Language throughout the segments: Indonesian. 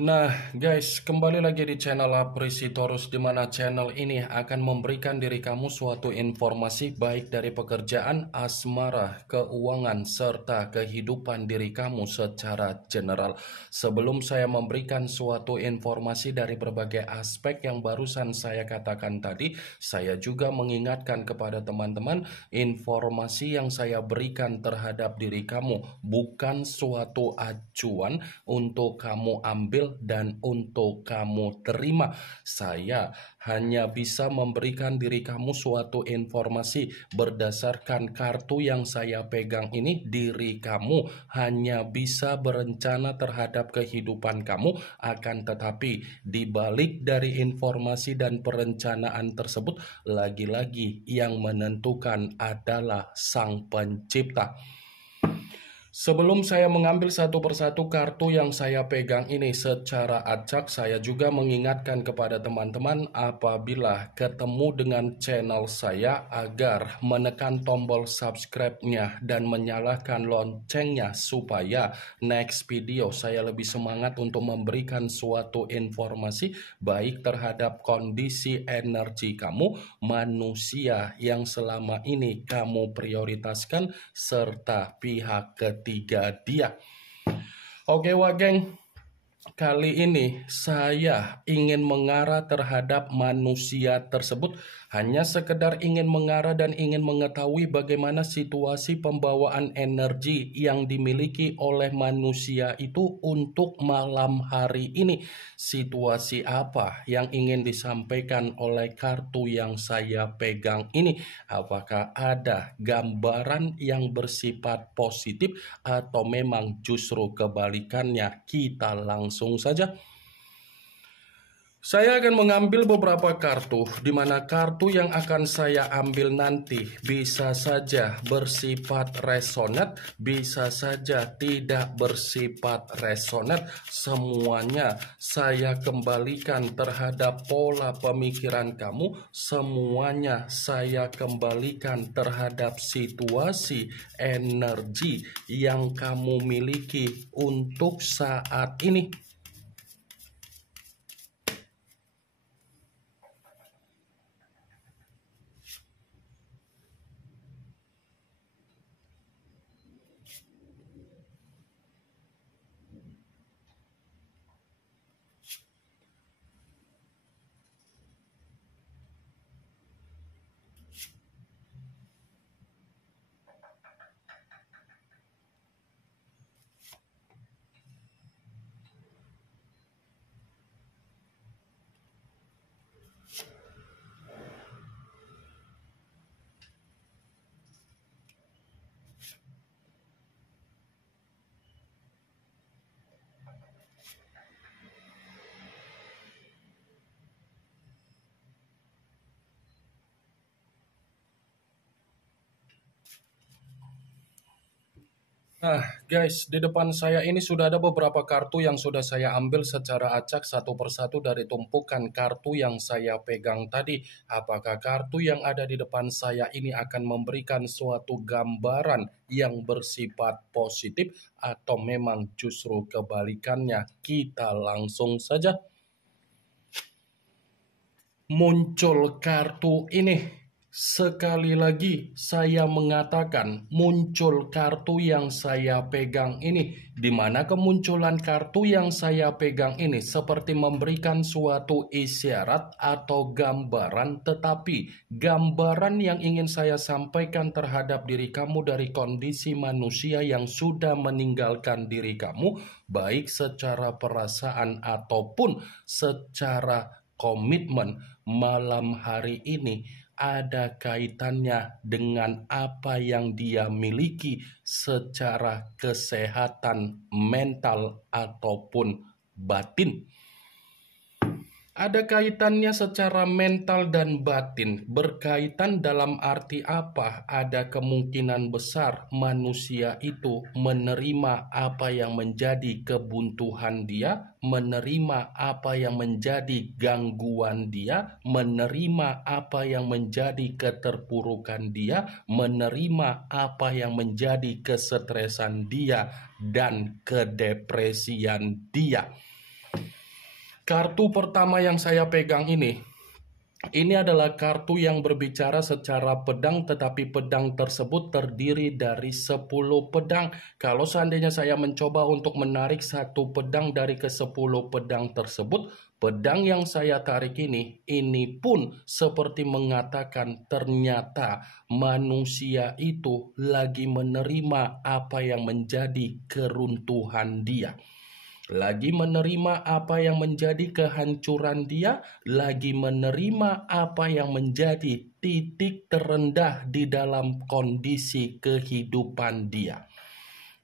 Nah guys, kembali lagi di channel Apresitorus, di mana channel ini akan memberikan diri kamu suatu informasi baik dari pekerjaan, asmara, keuangan, serta kehidupan diri kamu secara general. Sebelum saya memberikan suatu informasi dari berbagai aspek yang barusan saya katakan tadi, saya juga mengingatkan kepada teman-teman, informasi yang saya berikan terhadap diri kamu bukan suatu acuan untuk kamu ambil dan untuk kamu terima. Saya hanya bisa memberikan diri kamu suatu informasi berdasarkan kartu yang saya pegang ini. Diri kamu hanya bisa berencana terhadap kehidupan kamu, akan tetapi di balik dari informasi dan perencanaan tersebut, lagi-lagi yang menentukan adalah Sang Pencipta. Sebelum saya mengambil satu persatu kartu yang saya pegang ini secara acak, saya juga mengingatkan kepada teman-teman apabila ketemu dengan channel saya agar menekan tombol subscribe-nya dan menyalakan loncengnya supaya next video saya lebih semangat untuk memberikan suatu informasi baik terhadap kondisi energi kamu, manusia yang selama ini kamu prioritaskan, serta pihak ketiga dia. Oke wah geng, kali ini saya ingin mengarah terhadap manusia tersebut, hanya sekedar ingin mengarah dan ingin mengetahui bagaimana situasi pembawaan energi yang dimiliki oleh manusia itu untuk malam hari ini. Situasi apa yang ingin disampaikan oleh kartu yang saya pegang ini? Apakah ada gambaran yang bersifat positif atau memang justru kebalikannya? Kita langsung saja. Saya akan mengambil beberapa kartu, di mana kartu yang akan saya ambil nanti bisa saja bersifat resonat, bisa saja tidak bersifat resonat. Semuanya saya kembalikan terhadap pola pemikiran kamu, semuanya saya kembalikan terhadap situasi energi yang kamu miliki untuk saat ini. Nah guys, di depan saya ini sudah ada beberapa kartu yang sudah saya ambil secara acak satu persatu dari tumpukan kartu yang saya pegang tadi. Apakah kartu yang ada di depan saya ini akan memberikan suatu gambaran yang bersifat positif atau memang justru kebalikannya? Kita langsung saja. Muncul kartu ini. Sekali lagi saya mengatakan muncul kartu yang saya pegang ini, di mana kemunculan kartu yang saya pegang ini seperti memberikan suatu isyarat atau gambaran, tetapi gambaran yang ingin saya sampaikan terhadap diri kamu dari kondisi manusia yang sudah meninggalkan diri kamu, baik secara perasaan ataupun secara komitmen, malam hari ini ada kaitannya dengan apa yang dia miliki secara kesehatan mental ataupun batin. Ada kaitannya secara mental dan batin. Berkaitan dalam arti apa? Ada kemungkinan besar manusia itu menerima apa yang menjadi kebuntuan dia, menerima apa yang menjadi gangguan dia, menerima apa yang menjadi keterpurukan dia, menerima apa yang menjadi kesetresan dia dan kedepresian dia. Kartu pertama yang saya pegang ini adalah kartu yang berbicara secara pedang, tetapi pedang tersebut terdiri dari 10 pedang. Kalau seandainya saya mencoba untuk menarik satu pedang dari ke-10 pedang tersebut, pedang yang saya tarik ini pun seperti mengatakan ternyata manusia itu lagi menerima apa yang menjadi keruntuhan dia. Lagi menerima apa yang menjadi kehancuran dia, lagi menerima apa yang menjadi titik terendah di dalam kondisi kehidupan dia.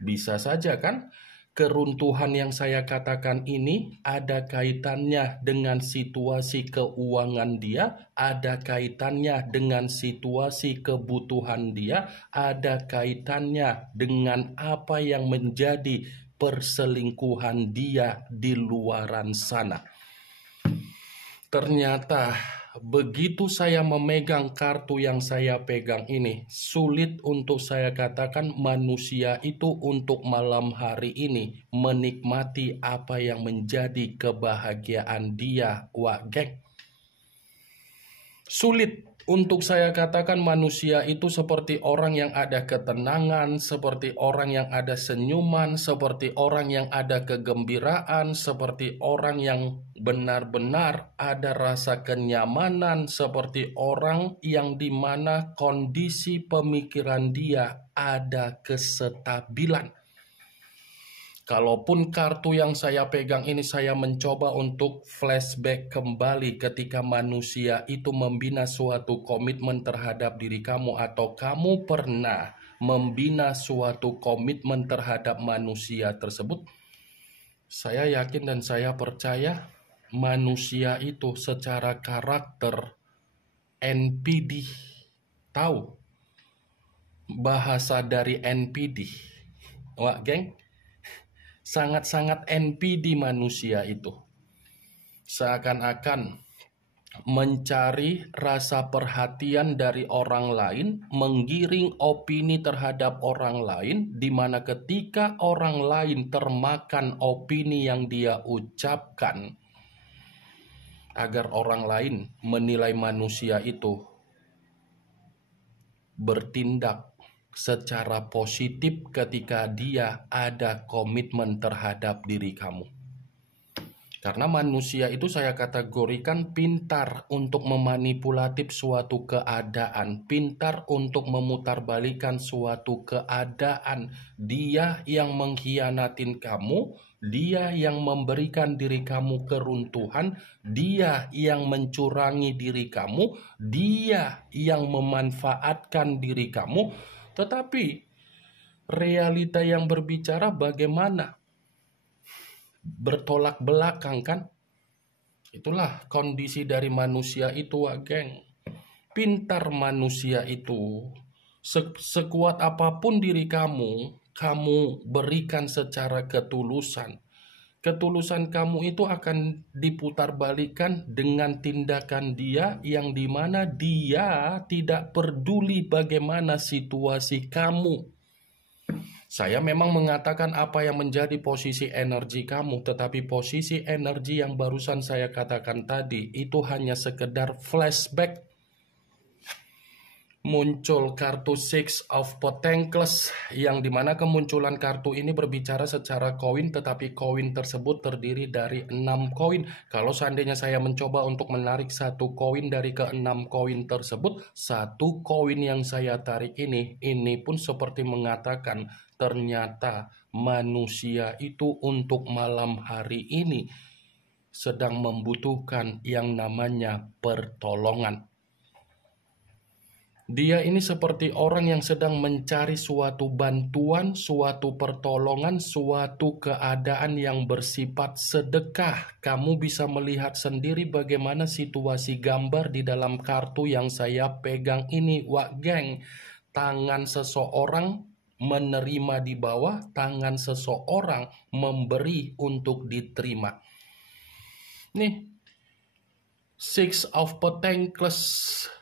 Bisa saja kan, keruntuhan yang saya katakan ini ada kaitannya dengan situasi keuangan dia, ada kaitannya dengan situasi kebutuhan dia, ada kaitannya dengan apa yang menjadi perselingkuhan dia di luaran sana. Ternyata begitu saya memegang kartu yang saya pegang ini, sulit untuk saya katakan manusia itu untuk malam hari ini menikmati apa yang menjadi kebahagiaan dia, Wak Geng. Sulit untuk saya katakan manusia itu seperti orang yang ada ketenangan, seperti orang yang ada senyuman, seperti orang yang ada kegembiraan, seperti orang yang benar-benar ada rasa kenyamanan, seperti orang yang dimana kondisi pemikiran dia ada kesestabilan. Kalaupun kartu yang saya pegang ini saya mencoba untuk flashback kembali ketika manusia itu membina suatu komitmen terhadap diri kamu, atau kamu pernah membina suatu komitmen terhadap manusia tersebut, saya yakin dan saya percaya manusia itu secara karakter NPD. Tahu bahasa dari NPD, Wak Geng? Sangat-sangat NPD manusia itu. Seakan-akan mencari rasa perhatian dari orang lain, menggiring opini terhadap orang lain, di mana ketika orang lain termakan opini yang dia ucapkan, agar orang lain menilai manusia itu bertindak secara positif ketika dia ada komitmen terhadap diri kamu. Karena manusia itu saya kategorikan pintar untuk memanipulatif suatu keadaan, pintar untuk memutarbalikkan suatu keadaan. Dia yang mengkhianatin kamu, dia yang memberikan diri kamu keruntuhan, dia yang mencurangi diri kamu, dia yang memanfaatkan diri kamu. Tetapi realita yang berbicara bagaimana? Bertolak belakang kan? Itulah kondisi dari manusia itu, Wak Geng. Pintar manusia itu. Sekuat apapun diri kamu berikan secara ketulusan. Ketulusan kamu itu akan diputarbalikkan dengan tindakan dia yang dimana dia tidak peduli bagaimana situasi kamu. Saya memang mengatakan apa yang menjadi posisi energi kamu, tetapi posisi energi yang barusan saya katakan tadi itu hanya sekedar flashback. Muncul kartu Six of Pentacles, yang dimana kemunculan kartu ini berbicara secara koin, tetapi koin tersebut terdiri dari 6 koin. Kalau seandainya saya mencoba untuk menarik satu koin dari ke-6 koin tersebut, satu koin yang saya tarik ini pun seperti mengatakan ternyata manusia itu untuk malam hari ini sedang membutuhkan yang namanya pertolongan. Dia ini seperti orang yang sedang mencari suatu bantuan, suatu pertolongan, suatu keadaan yang bersifat sedekah. Kamu bisa melihat sendiri bagaimana situasi gambar di dalam kartu yang saya pegang ini, Wak Geng. Tangan seseorang menerima di bawah, tangan seseorang memberi untuk diterima. Nih, Six of Pentacles.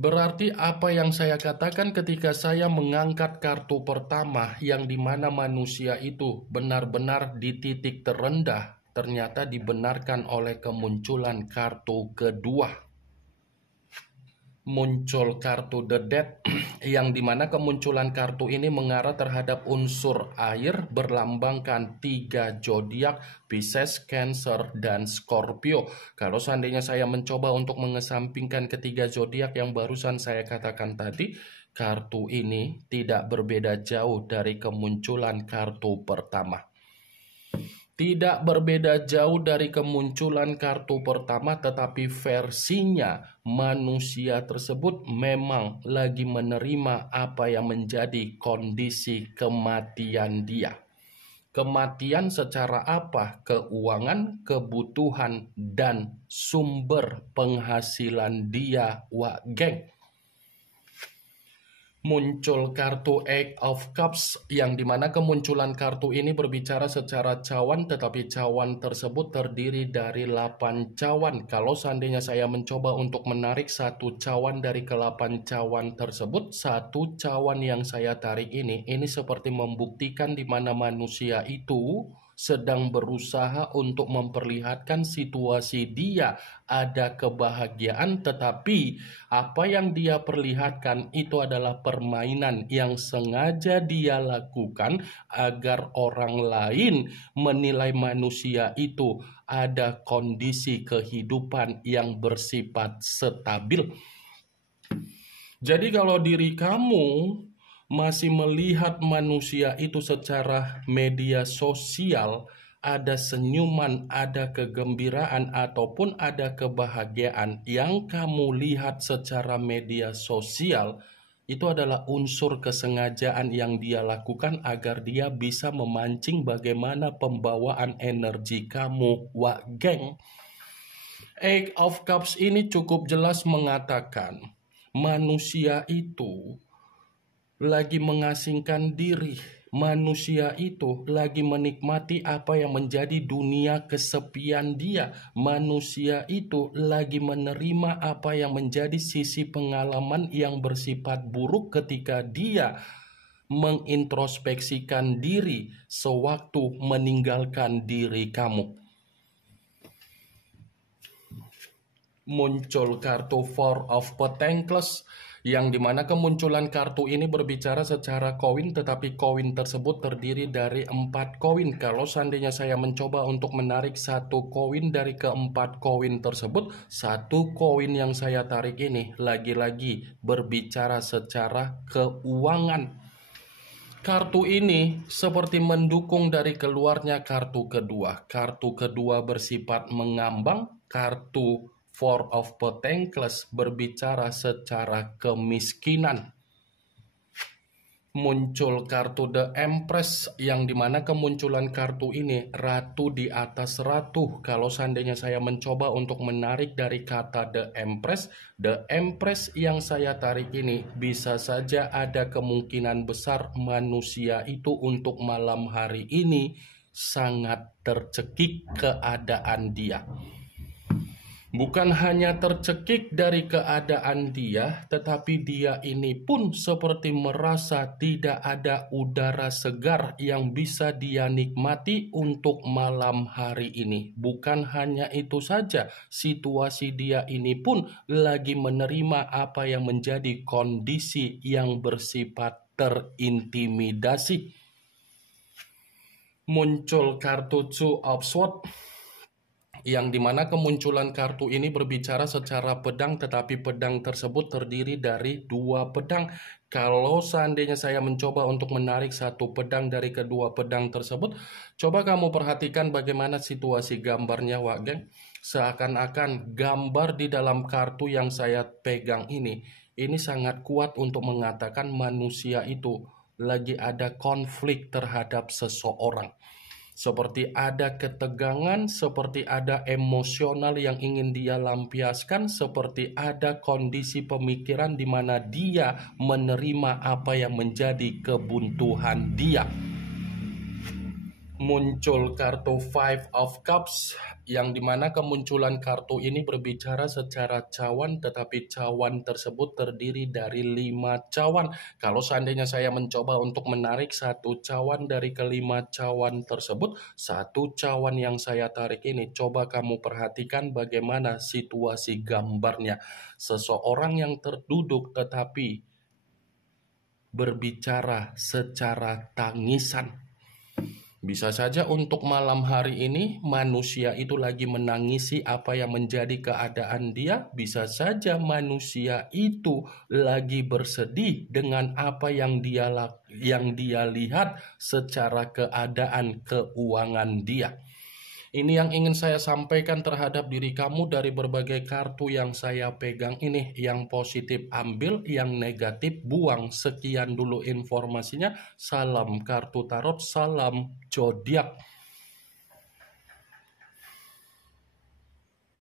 Berarti apa yang saya katakan ketika saya mengangkat kartu pertama, yang dimana manusia itu benar-benar di titik terendah, ternyata dibenarkan oleh kemunculan kartu kedua. Muncul kartu The Death yang dimana kemunculan kartu ini mengarah terhadap unsur air berlambangkan 3 zodiak Pisces, Cancer, dan Scorpio. Kalau seandainya saya mencoba untuk mengesampingkan ketiga zodiak yang barusan saya katakan tadi, kartu ini tidak berbeda jauh dari kemunculan kartu pertama. Tidak berbeda jauh dari kemunculan kartu pertama, tetapi versinya manusia tersebut memang lagi menerima apa yang menjadi kondisi kematian dia. Kematian secara apa? Keuangan, kebutuhan, dan sumber penghasilan dia, wak geng. Muncul kartu Eight of Cups yang dimana kemunculan kartu ini berbicara secara cawan, tetapi cawan tersebut terdiri dari 8 cawan. Kalau seandainya saya mencoba untuk menarik satu cawan dari ke-8 cawan tersebut, satu cawan yang saya tarik ini seperti membuktikan di mana manusia itu sedang berusaha untuk memperlihatkan situasi dia ada kebahagiaan, tetapi apa yang dia perlihatkan itu adalah permainan yang sengaja dia lakukan agar orang lain menilai manusia itu ada kondisi kehidupan yang bersifat stabil. Jadi kalau diri kamu masih melihat manusia itu secara media sosial, ada senyuman, ada kegembiraan, ataupun ada kebahagiaan yang kamu lihat secara media sosial, itu adalah unsur kesengajaan yang dia lakukan agar dia bisa memancing bagaimana pembawaan energi kamu, wak geng. Eight of Cups ini cukup jelas mengatakan manusia itu lagi mengasingkan diri. Manusia itu lagi menikmati apa yang menjadi dunia kesepian dia. Manusia itu lagi menerima apa yang menjadi sisi pengalaman yang bersifat buruk ketika dia mengintrospeksikan diri sewaktu meninggalkan diri kamu. Muncul kartu Four of Pentacles yang dimana kemunculan kartu ini berbicara secara koin, tetapi koin tersebut terdiri dari 4 koin. Kalau seandainya saya mencoba untuk menarik satu koin dari ke-4 koin tersebut, satu koin yang saya tarik ini lagi-lagi berbicara secara keuangan. Kartu ini seperti mendukung dari keluarnya kartu kedua. Kartu kedua bersifat mengambang, kartu Four of Pentacles berbicara secara kemiskinan. Muncul kartu The Empress yang dimana kemunculan kartu ini ratu di atas ratu. Kalau seandainya saya mencoba untuk menarik dari kata The Empress yang saya tarik ini bisa saja ada kemungkinan besar manusia itu untuk malam hari ini sangat tercekik keadaan dia. Bukan hanya tercekik dari keadaan dia, tetapi dia ini pun seperti merasa tidak ada udara segar yang bisa dia nikmati untuk malam hari ini. Bukan hanya itu saja, situasi dia ini pun lagi menerima apa yang menjadi kondisi yang bersifat terintimidasi. Muncul kartu Two of Swords yang dimana kemunculan kartu ini berbicara secara pedang, tetapi pedang tersebut terdiri dari 2 pedang. Kalau seandainya saya mencoba untuk menarik satu pedang dari kedua pedang tersebut, coba kamu perhatikan bagaimana situasi gambarnya, wak geng. Seakan-akan gambar di dalam kartu yang saya pegang ini sangat kuat untuk mengatakan manusia itu lagi ada konflik terhadap seseorang. Seperti ada ketegangan, seperti ada emosional yang ingin dia lampiaskan, seperti ada kondisi pemikiran di mana dia menerima apa yang menjadi kebuntuan dia. muncul kartu Five of Cups, yang dimana kemunculan kartu ini berbicara secara cawan, tetapi cawan tersebut terdiri dari 5 cawan. Kalau seandainya saya mencoba untuk menarik satu cawan dari kelima cawan tersebut, satu cawan yang saya tarik ini, coba kamu perhatikan bagaimana situasi gambarnya. Seseorang yang terduduk tetapi berbicara secara tangisan. Bisa saja untuk malam hari ini manusia itu lagi menangisi apa yang menjadi keadaan dia. Bisa saja manusia itu lagi bersedih dengan apa yang dia lihat secara keadaan keuangan dia. Ini yang ingin saya sampaikan terhadap diri kamu dari berbagai kartu yang saya pegang ini. Yang positif ambil, yang negatif buang. Sekian dulu informasinya. Salam kartu tarot, salam zodiak.